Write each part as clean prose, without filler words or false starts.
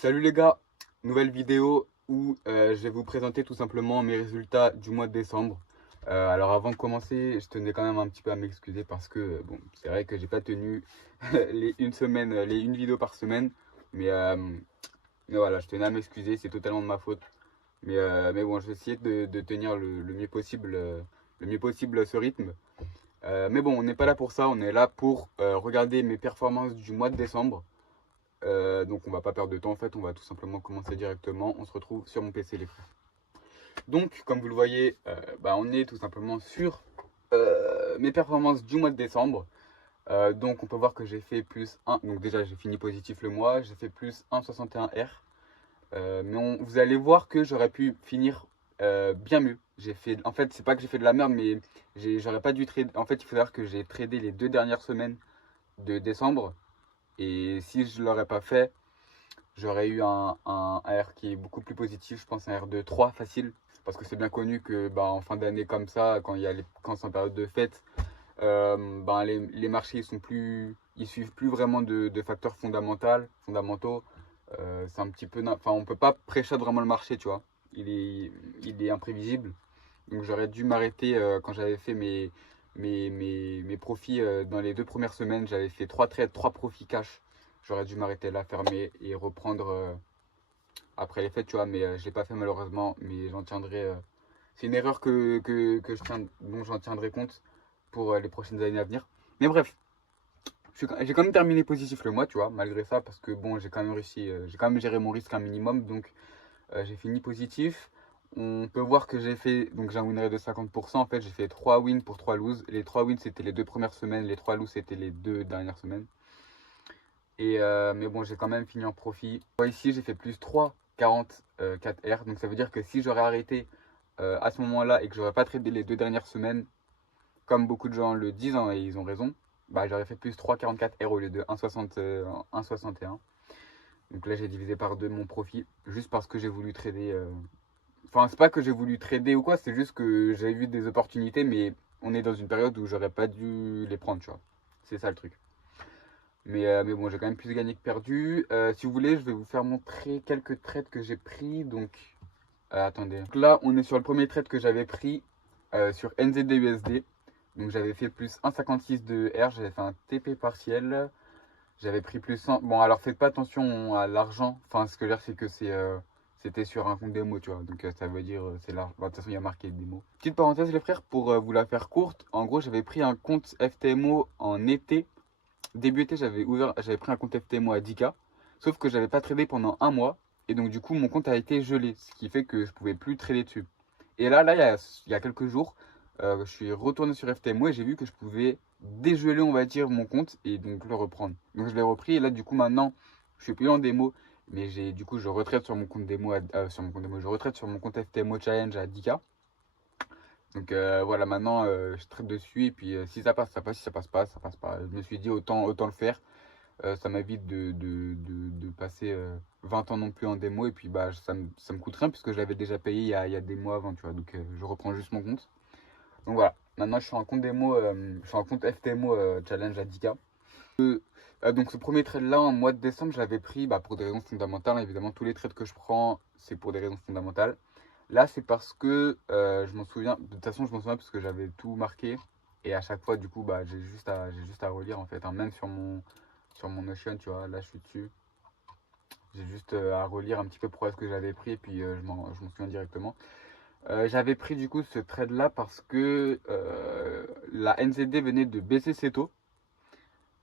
Salut les gars, nouvelle vidéo où je vais vous présenter tout simplement mes résultats du mois de décembre. Alors avant de commencer, je tenais quand même un petit peu à m'excuser parce que bon, c'est vrai que j'ai pas tenu une vidéo par semaine, mais, euh, mais voilà, je tenais à m'excuser, c'est totalement de ma faute. Mais bon, je vais essayer de tenir le mieux possible, le mieux possible ce rythme. Mais bon, on n'est pas là pour ça, on est là pour regarder mes performances du mois de décembre. Donc on va pas perdre de temps en fait, on va tout simplement commencer directement. On se retrouve sur mon PC les frères. Donc comme vous le voyez, on est tout simplement sur mes performances du mois de décembre. Donc on peut voir que j'ai fait plus 1, donc déjà j'ai fini positif le mois, j'ai fait plus 1,61 R. Vous allez voir que j'aurais pu finir bien mieux. En fait c'est pas que j'ai fait de la merde, mais j'aurais pas dû trader. En fait il faut savoir que j'ai tradé les 2 dernières semaines de décembre. Et si je l'aurais pas fait, j'aurais eu un R qui est beaucoup plus positif, je pense un R de 3 facile. Parce que c'est bien connu que en fin d'année comme ça, quand c'est en période de fête, les marchés ils suivent plus vraiment de facteurs fondamentaux. C'est un petit peu, enfin on peut pas pré-shot vraiment le marché, tu vois. Il est imprévisible. Donc j'aurais dû m'arrêter quand j'avais fait mes profits dans les 2 premières semaines. J'avais fait 3 trades, 3 profits cash. J'aurais dû m'arrêter là, fermer et reprendre après les fêtes, tu vois. Mais je l'ai pas fait malheureusement. Mais j'en tiendrai. C'est une erreur dont j'en tiendrai compte pour les prochaines années à venir. Mais bref, j'ai quand même terminé positif le mois, tu vois, malgré ça, parce que bon, j'ai quand même réussi, j'ai quand même géré mon risque un minimum. Donc j'ai fini positif. On peut voir que donc j'ai un win rate de 50%. En fait, j'ai fait 3 wins pour 3 loses. Les 3 wins, c'était les 2 premières semaines. Les 3 loses, c'était les 2 dernières semaines. Mais bon, j'ai quand même fini en profit. Ici, j'ai fait plus 3,44 R. Donc ça veut dire que si j'aurais arrêté à ce moment-là et que j'aurais pas tradé les 2 dernières semaines, comme beaucoup de gens le disent, hein, et ils ont raison, j'aurais fait plus 3,44 R au lieu de 1,61. Donc là, j'ai divisé par 2 mon profit, juste parce que j'ai voulu trader. Enfin, c'est pas que j'ai voulu trader ou quoi, c'est juste que j'ai vu des opportunités, mais on est dans une période où j'aurais pas dû les prendre, tu vois. C'est ça le truc. Mais bon, j'ai quand même plus gagné que perdu. Si vous voulez, je vais vous faire montrer quelques trades que j'ai pris. Donc, attendez. Donc là, on est sur le premier trade que j'avais pris sur NZD-USD. Donc, j'avais fait plus 1,56 de R. J'avais fait un TP partiel. J'avais pris plus 100. Bon, alors faites pas attention à l'argent. Enfin, ce que je veux dire, c'est que c'était sur un compte démo, tu vois. Donc, ça veut dire, c'est l'argent. De toute façon, il y a marqué démo. Petite parenthèse, les frères, pour vous la faire courte. En gros, j'avais pris un compte FTMO en été. Début été, j'avais pris un compte FTMO à 10K. Sauf que j'avais pas tradé pendant un mois. Et donc, du coup, mon compte a été gelé. Ce qui fait que je pouvais plus trader dessus. Et là, il y a quelques jours, je suis retourné sur FTMO et j'ai vu que je pouvais dégeler, on va dire, mon compte et donc le reprendre. Donc je l'ai repris et là, du coup, maintenant, je suis plus en démo, mais du coup, je retraite sur mon compte démo, je retraite sur mon compte FTMO Challenge à 10K. Donc voilà, maintenant, je traite dessus et puis si ça passe, ça passe, si ça passe pas, ça passe pas. Je me suis dit autant le faire. Ça m'évite de passer 20 ans non plus en démo et puis ça me coûte rien puisque je l'avais déjà payé il y a des mois avant, tu vois. Donc je reprends juste mon compte. Donc voilà, maintenant je suis en compte démo, je suis en compte FTMO challenge à 10K. Donc ce premier trade là en mois de décembre, je l'avais pris pour des raisons fondamentales. Évidemment, tous les trades que je prends, c'est pour des raisons fondamentales. Là, c'est parce que je m'en souviens, de toute façon, je m'en souviens parce que j'avais tout marqué. Et à chaque fois, du coup, j'ai juste à relire en fait, hein. Même sur mon Notion, tu vois, là je suis dessus. J'ai juste à relire un petit peu pourquoi est-ce que j'avais pris et puis je m'en souviens directement. J'avais pris du coup ce trade là parce que la NZD venait de baisser ses taux.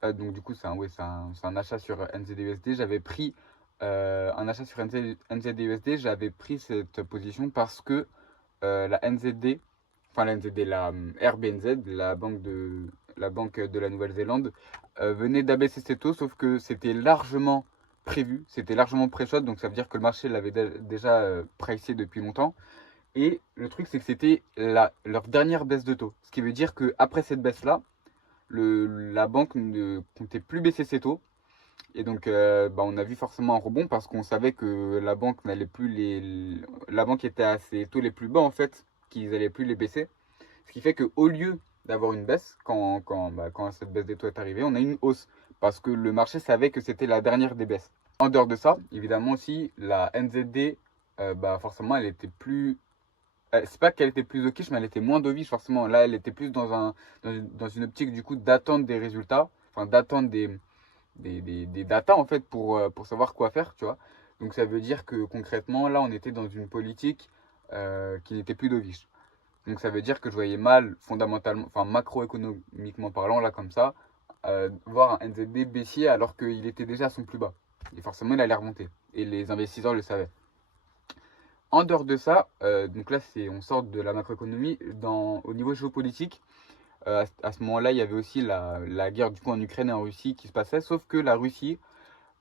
Donc du coup c'est un achat sur NZD-USD. J'avais pris un achat sur NZD-USD. J'avais pris cette position parce que la NZD, enfin la NZD, la RBNZ, la banque de la Nouvelle-Zélande, venait d'abaisser ses taux, sauf que c'était largement prévu, c'était largement pré-shot, donc ça veut dire que le marché l'avait déjà pricé depuis longtemps. Et le truc, c'est que c'était leur dernière baisse de taux. Ce qui veut dire qu'après cette baisse-là, la banque ne comptait plus baisser ses taux. Et donc, on a vu forcément un rebond parce qu'on savait que la banque était à ses taux les plus bas en fait, qu'ils allaient plus les baisser. Ce qui fait qu'au lieu d'avoir une baisse, quand cette baisse des taux est arrivée, on a eu une hausse. parce que le marché savait que c'était la dernière des baisses. En dehors de ça, évidemment aussi, la NZD, forcément, elle était plus. C'est pas qu'elle était plus au quiche, mais elle était moins dovish forcément. Là, elle était plus dans une optique du coup d'attendre des résultats, enfin d'attendre des datas en fait pour savoir quoi faire, tu vois. Donc ça veut dire que concrètement, là, on était dans une politique qui n'était plus dovish. Donc ça veut dire que je voyais mal fondamentalement, enfin macroéconomiquement parlant, là comme ça, voir un NZD baissier alors qu'il était déjà à son plus bas. Et forcément, il allait remonter. Et les investisseurs le savaient. En dehors de ça, donc là, on sort de la macroéconomie. Au niveau géopolitique, à ce moment-là, il y avait aussi la guerre du coup en Ukraine et en Russie qui se passait, sauf que la Russie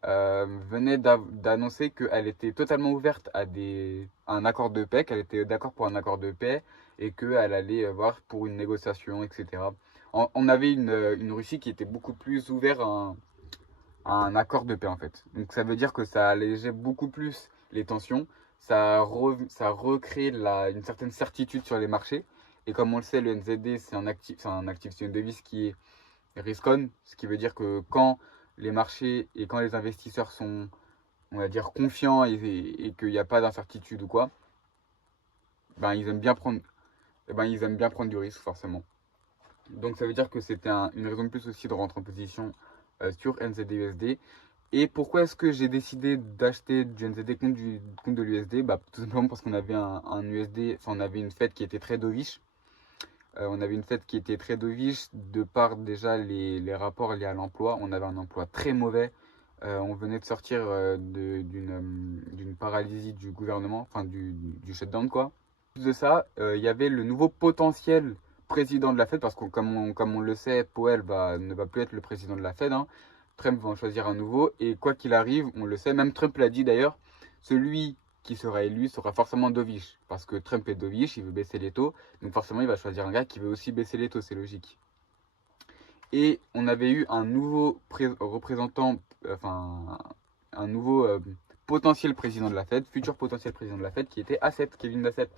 venait d'annoncer qu'elle était totalement ouverte à un accord de paix, qu'elle était d'accord pour un accord de paix et qu'elle allait voir pour une négociation, etc. On avait une Russie qui était beaucoup plus ouverte à un accord de paix en fait. Donc ça veut dire que ça allégeait beaucoup plus les tensions, ça recrée une certaine certitude sur les marchés. Et comme on le sait, le NZD c'est une devise qui est risk on, ce qui veut dire que quand les marchés et quand les investisseurs sont, on va dire, confiants et qu'il n'y a pas d'incertitude ou quoi, ben ils aiment bien prendre, ils aiment bien prendre du risque forcément. Donc ça veut dire que c'était une raison de plus aussi de rentrer en position sur NZD-USD. Et pourquoi est-ce que j'ai décidé d'acheter du NZD contre de l'USD? Tout simplement parce qu'on avait un USD, enfin on avait une fête qui était très dovish. On avait une fête qui était très dovish de par déjà les rapports liés à l'emploi. On avait un emploi très mauvais. On venait de sortir d'une paralysie du gouvernement, enfin du shutdown quoi. En plus de ça, il y avait le nouveau potentiel président de la Fed, parce que comme on le sait, Powell ne va plus être le président de la Fed, hein. Trump va en choisir un nouveau, et quoi qu'il arrive, on le sait, même Trump l'a dit d'ailleurs, celui qui sera élu sera forcément dovish, parce que Trump est dovish, il veut baisser les taux, donc forcément il va choisir un gars qui veut aussi baisser les taux, c'est logique. Et on avait eu un nouveau représentant, enfin un nouveau potentiel président de la Fed, futur potentiel président de la Fed, qui était Asset, Kevin Asset.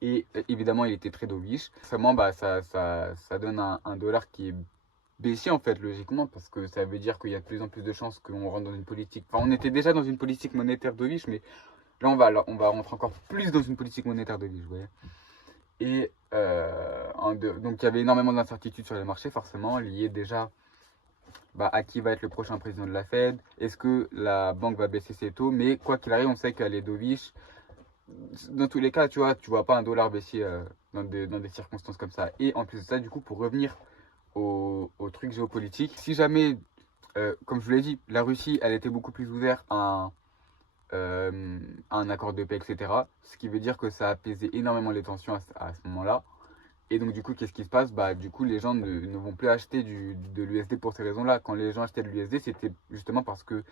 Et évidemment, il était très dovish. Vraiment, ça donne un dollar qui est baissier en fait, logiquement, parce que ça veut dire qu'il y a de plus en plus de chances qu'on rentre dans une politique. Enfin, on était déjà dans une politique monétaire dovish, mais là, on va rentrer encore plus dans une politique monétaire dovish, vous voyez. Et donc, il y avait énormément d'incertitudes sur les marchés, forcément, liées déjà à qui va être le prochain président de la Fed. Est-ce que la banque va baisser ses taux? Mais quoi qu'il arrive, on sait qu'elle est dovish. Dans tous les cas, tu vois pas un dollar baissier dans des circonstances comme ça. Et en plus de ça, du coup, pour revenir au truc géopolitique, si jamais, comme je vous l'ai dit, la Russie, elle était beaucoup plus ouverte à un accord de paix, etc. Ce qui veut dire que ça a apaisé énormément les tensions à ce moment-là. Et donc, du coup, qu'est-ce qui se passe? Du coup, les gens ne vont plus acheter de l'USD pour ces raisons-là. Quand les gens achetaient de l'USD, c'était justement parce que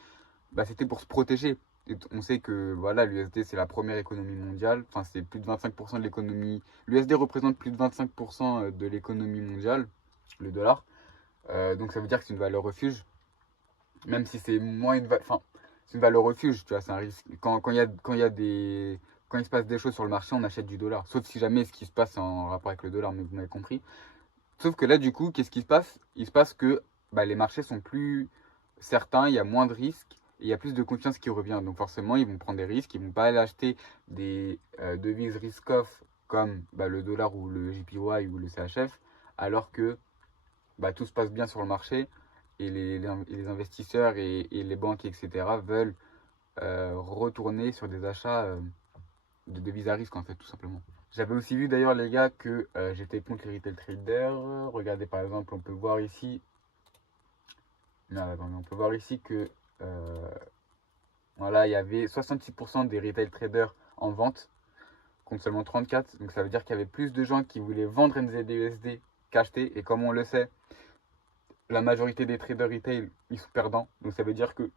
c'était pour se protéger. Et on sait que voilà, l'USD c'est la première économie mondiale, enfin c'est plus de 25% de l'économie. L'USD représente plus de 25% de l'économie mondiale, le dollar. Donc ça veut dire que c'est une valeur refuge, même si c'est moins enfin c'est une valeur refuge, tu vois, c'est un risque. Quand il se passe des choses sur le marché, on achète du dollar. Sauf si jamais ce qui se passe est en rapport avec le dollar, mais vous m'avez compris. Sauf que là, du coup, qu'est-ce qui se passe? Il se passe que les marchés sont plus certains, il y a moins de risques et il y a plus de confiance qui revient. Donc forcément, ils vont prendre des risques, ils vont pas aller acheter des devises risk-off comme le dollar ou le JPY ou le CHF, alors que tout se passe bien sur le marché et les investisseurs et les banques, etc., veulent retourner sur des achats de devises à risque, en fait, tout simplement. J'avais aussi vu d'ailleurs les gars que j'étais contre les retail traders. Regardez par exemple, on peut voir ici. Non, attendez, on peut voir ici que voilà, il y avait 66% des retail traders en vente contre seulement 34. Donc ça veut dire qu'il y avait plus de gens qui voulaient vendre NZD-USD qu'acheter. Et comme on le sait, la majorité des traders retail, ils sont perdants. Donc ça veut dire que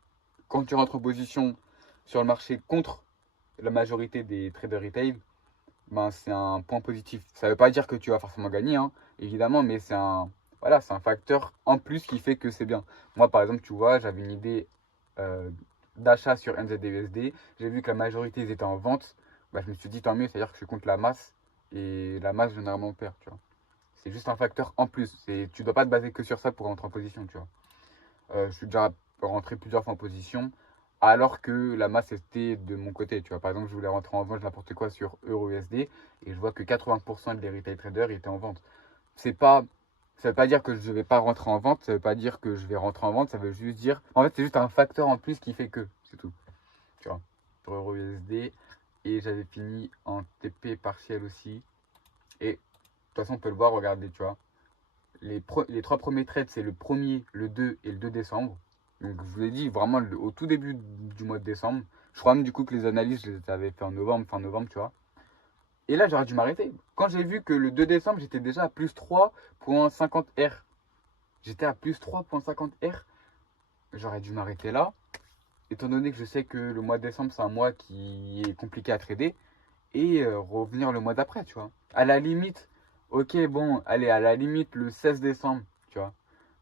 quand tu rentres en position sur le marché contre la majorité des traders retail, c'est un point positif. Ça ne veut pas dire que tu vas forcément gagner, hein, évidemment, mais voilà, c'est un facteur en plus qui fait que c'est bien. Moi, par exemple, tu vois, j'avais une idée euh, d'achat sur NZD-USD. J'ai vu que la majorité ils étaient en vente. Je me suis dit tant mieux, c'est-à-dire que je suis contre la masse. Et la masse, généralement, perd, tu vois. C'est juste un facteur en plus. Tu ne dois pas te baser que sur ça pour rentrer en position, tu vois. Je suis déjà rentré plusieurs fois en position, alors que la masse était de mon côté. Tu vois, par exemple, je voulais rentrer en vente n'importe quoi sur EURUSD et je vois que 80% des retail traders étaient en vente. C'est pas, ça veut pas dire que je vais pas rentrer en vente, ça veut pas dire que je vais rentrer en vente, ça veut juste dire, en fait, c'est juste un facteur en plus qui fait que, c'est tout. Tu vois, sur EURUSD et j'avais fini en TP partiel aussi. Et de toute façon, on peut le voir, regardez, tu vois. Les 3 premiers trades, c'est le 1er, le 2 et le 2 décembre. Donc je vous ai dit vraiment au tout début du mois de décembre. Je crois même du coup que les analyses, je les avais fait en novembre, fin novembre, tu vois. Et là, j'aurais dû m'arrêter. Quand j'ai vu que le 2 décembre, j'étais déjà à plus 3,50 R. J'étais à plus 3,50 R. J'aurais dû m'arrêter là. Étant donné que je sais que le mois de décembre, c'est un mois qui est compliqué à trader. Et revenir le mois d'après, tu vois. À la limite, ok, bon, allez, à la limite le 16 décembre, tu vois.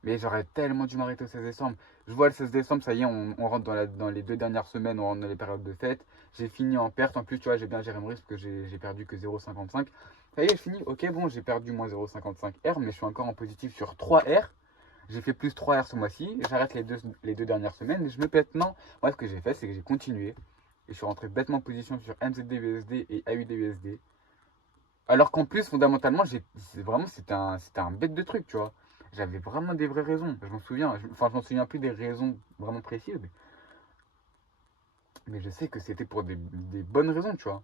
Mais j'aurais tellement dû m'arrêter au 16 décembre. Je vois le 16 décembre, ça y est, on rentre dans les 2 dernières semaines, on rentre dans les périodes de fête. J'ai fini en perte. En plus, tu vois, j'ai bien géré mon risque parce que j'ai perdu que 0,55. Ça y est, je finis. Ok, bon, j'ai perdu moins 0,55 R, mais je suis encore en positif sur 3 R. J'ai fait plus 3 R ce mois-ci. J'arrête les deux dernières semaines et je me pète. Non, moi, ce que j'ai fait, c'est que j'ai continué. Et je suis rentré bêtement en position sur MZD-USD et AUD-USD. Alors qu'en plus, fondamentalement, c'était un bête de truc, tu vois. J'avais vraiment des vraies raisons. Je m'en souviens. Enfin, je m'en souviens plus des raisons vraiment précises. Mais je sais que c'était pour des bonnes raisons, tu vois.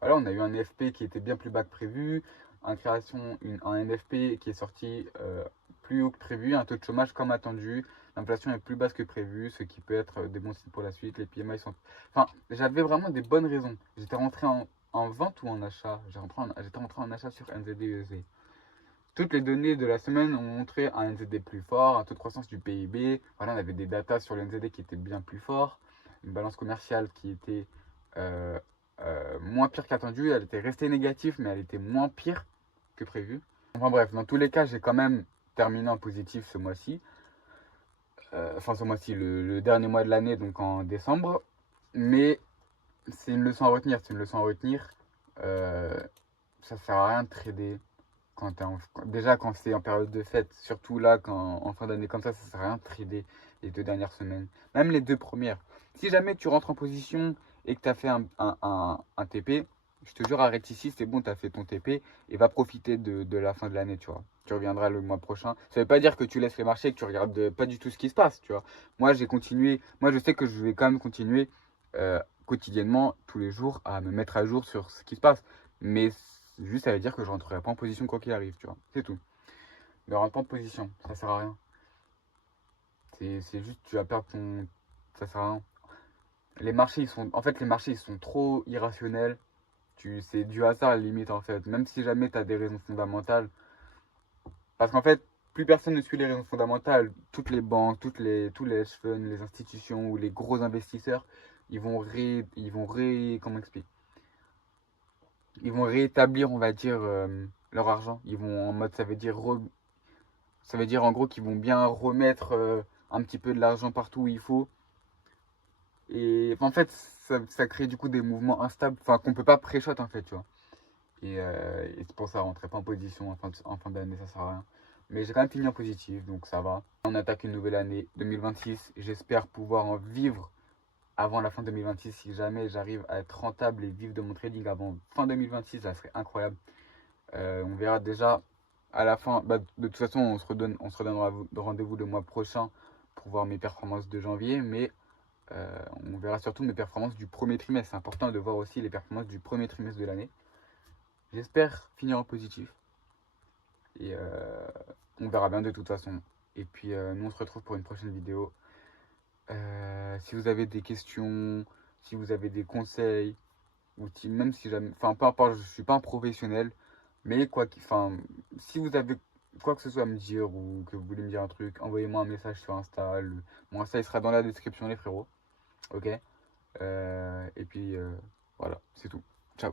Voilà, on a eu un NFP qui était bien plus bas que prévu. Un NFP qui est sorti plus haut que prévu. Un taux de chômage comme attendu. L'inflation est plus basse que prévu, ce qui peut être des bons signes pour la suite. Les PMI sont. Enfin, j'avais vraiment des bonnes raisons. J'étais rentré en vente ou en achat. J'étais rentré en achat sur NZD-USD. Toutes les données de la semaine ont montré un NZD plus fort, un taux de croissance du PIB. Voilà, on avait des datas sur le NZD qui étaient bien plus forts, une balance commerciale qui était euh, moins pire qu'attendu. Elle était restée négative, mais elle était moins pire que prévu. Enfin bref, dans tous les cas, j'ai quand même terminé en positif ce mois-ci. Enfin, ce mois-ci, le dernier mois de l'année, donc en décembre. Mais c'est une leçon à retenir. C'est une leçon à retenir. Euh, Ça sert à rien de trader déjà quand c'est en période de fête, surtout là quand en fin d'année comme ça sert à rien de trader les 2 dernières semaines, même les 2 premières. Si jamais tu rentres en position et que tu as fait un TP, je te jure, arrête ici, c'est bon, tu as fait ton TP et va profiter de la fin de l'année, tu vois. Tu reviendras le mois prochain. Ça veut pas dire que tu laisses les marchés et que tu regardes pas du tout ce qui se passe, tu vois. Moi, j'ai continué. Moi, je sais que je vais quand même continuer quotidiennement, tous les jours, à me mettre à jour sur ce qui se passe. Mais juste, ça veut dire que je rentrerai pas en position quoi qu'il arrive, tu vois. C'est tout. Mais rentre pas en position, ça sert à rien. C'est juste, tu vas perdre ton. Ça sert à rien. Les marchés, ils sont. En fait, les marchés, ils sont trop irrationnels. C'est du hasard à la limite, en fait. Même si jamais tu as des raisons fondamentales. Parce qu'en fait, plus personne ne suit les raisons fondamentales. Toutes les banques, tous les hedge funds, les institutions ou les gros investisseurs, comment expliquer? Ils vont réétablir, on va dire, leur argent. Ils vont en mode, ça veut dire en gros qu'ils vont bien remettre un petit peu de l'argent partout où il faut. Et en fait, ça crée du coup des mouvements instables, enfin qu'on peut pas pré-shot en fait, tu vois. Et c'est pour ça, rentrer pas en position en fin d'année, ça sert à rien. Mais j'ai quand même fini en positif, donc ça va. On attaque une nouvelle année 2026. J'espère pouvoir en vivre avant la fin 2026. Si jamais j'arrive à être rentable et vivre de mon trading avant fin 2026, ça serait incroyable. On verra déjà à la fin. Bah, de toute façon, on se redonnera rendez-vous le mois prochain pour voir mes performances de janvier. Mais on verra surtout mes performances du premier trimestre. C'est important de voir aussi les performances du premier trimestre de l'année. J'espère finir en positif. Et on verra bien de toute façon. Et puis nous on se retrouve pour une prochaine vidéo. Si vous avez des questions, si vous avez des conseils, ou même si jamais. Enfin peu importe, je ne suis pas un professionnel. Mais enfin, si vous avez quoi que ce soit à me dire ou que vous voulez me dire un truc, envoyez-moi un message sur Insta. Mon Insta il sera dans la description les frérots. Ok. Et puis voilà, c'est tout. Ciao.